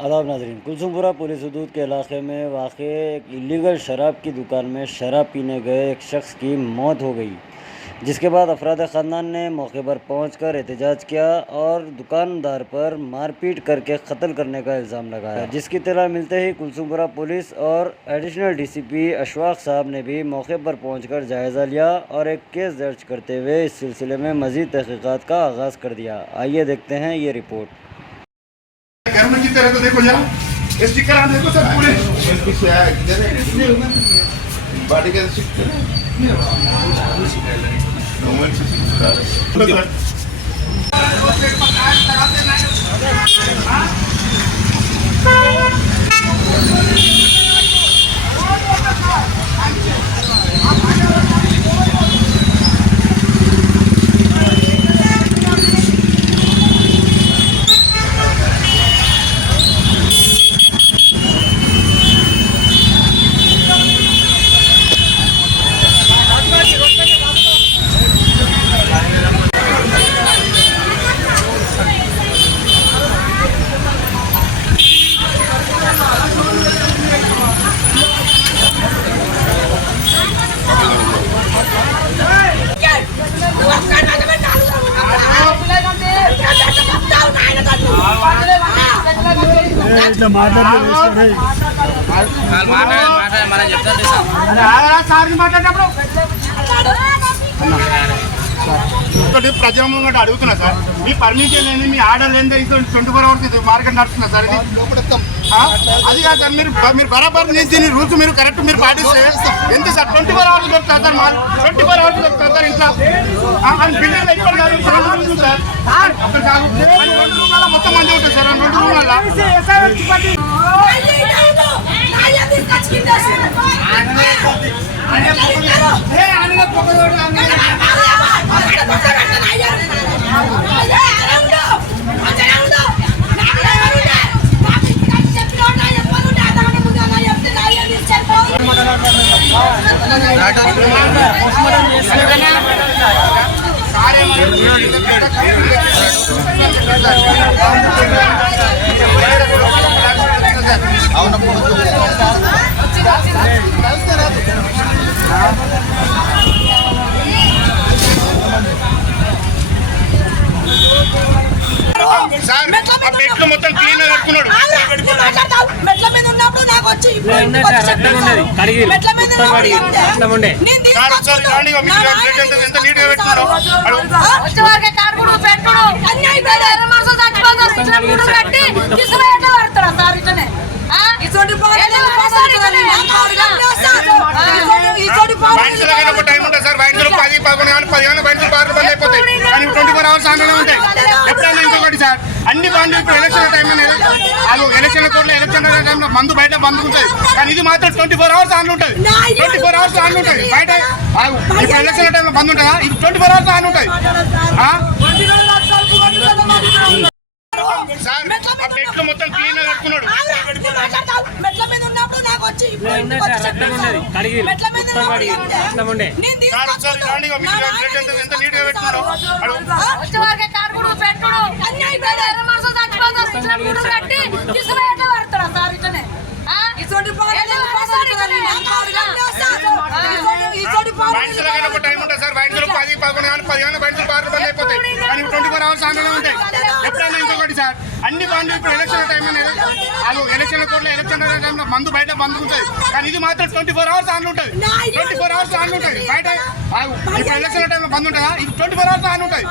आदाब नाज़रीन, कुलसुमपुरा पुलिस हदूद के इलाके में वाक़ एक इलीगल शराब की दुकान में शराब पीने गए एक शख्स की मौत हो गई, जिसके बाद अफराद ख़ानदान ने मौके पर पहुंचकर एहतजाज किया और दुकानदार पर मारपीट करके कत्ल करने का इल्ज़ाम लगाया। जिसकी इत्तला मिलते ही कुलसुमपुरा पुलिस और एडिशनल डीसीपी अशफाक साहब ने भी मौके पर पहुंचकर जायज़ा लिया और एक केस दर्ज करते हुए इस सिलसिले में मज़ीद तहक़ीक़ात का आगाज़ कर दिया। आइए देखते हैं ये रिपोर्ट। घर में जीते रहे तो देखो जरा स्टिकर आ देखो सर पूरे बॉडी के स्टिकर ఇట్లా మాట్లాడుతున్నప్పుడు ప్రజల ముంగట అడుగుతున్నా సార్, మీ పర్మిషన్ లేని మీ ఆర్డర్ లేని 24 అవర్స్ మార్కెట్ నడుస్తున్నా సార్. ఇది అది కాదు సార్, మీరు బరాబర్ దీని రూల్స్ మీరు కరెక్ట్ మీరు పాటిస్తే ఎంత సార్ 24 అవర్స్ దొరుకుతుంది సార్. 24 అవర్స్ దొరుకుతుంది సార్ ఇంట్లో. బిల్డింగ్ ఎక్కడ కాదు సార్, అక్కడ కాదు 2 రూమ్ల మొత్తం మంది ఉంటుంది సార్. 2 రూమ్ల మెట్లు మొత్తం క్లీన్ గా కట్టుకున్నాడు. మెట్ల మీద ఉన్నప్పుడు నాకు వచ్చి టైం ఉంటుంది సార్. 10 10 అయిపోతాయి కానీ 24 అవర్స్ ఆన్లైన్ ఉంటాయి. ఎప్పుడైనా ఇంకొకటి సార్, అన్ని బండ్లు ఇప్పుడు ఎలక్షన్ టైం అనేది అది ఎలక్షన్ కోర్టులో ఎలక్షన్ టైంలో మందు బయట బంద్ ఉంటుంది కానీ ఇది మాత్రం 24 అవర్స్ ఆన్ ఉంటుంది. 24 అవర్స్ ఆన్ ఉంటుంది. బయట ఇప్పుడు ఎలక్షన్ టైంలో బంద్ ఉంటుందా? ఇది 24 అవర్స్ ఆన్ ఉంటుంది సార్. ఆ మెట్లు మొత్తం క్లీన్ గా కట్టుకున్నాడు. మెట్ల మీద ఉన్నప్పుడు నాకు వచ్చి టైం ఉంటుంది సార్. 10 10 అయిపోతాయి కానీ 24 అవర్స్ ఆన్లైన్ ఉంటాయి. ఎప్పుడైనా ఇంకొకటి సార్, అన్ని బండ్లు ఇప్పుడు ఎలక్షన్ టైం అనేది అది ఎలక్షన్ కోర్టులో ఎలక్షన్ టైంలో మందు బయట బంద్ ఉంటుంది కానీ ఇది మాత్రం 24 అవర్స్ ఆన్ ఉంటుంది. 24 అవర్స్ ఆన్ ఉంటుంది. బయట ఇప్పుడు ఎలక్షన్ టైంలో బంద్ ఉంటుందా? ఇది 24 అవర్స్ ఆన్ ఉంటుంది.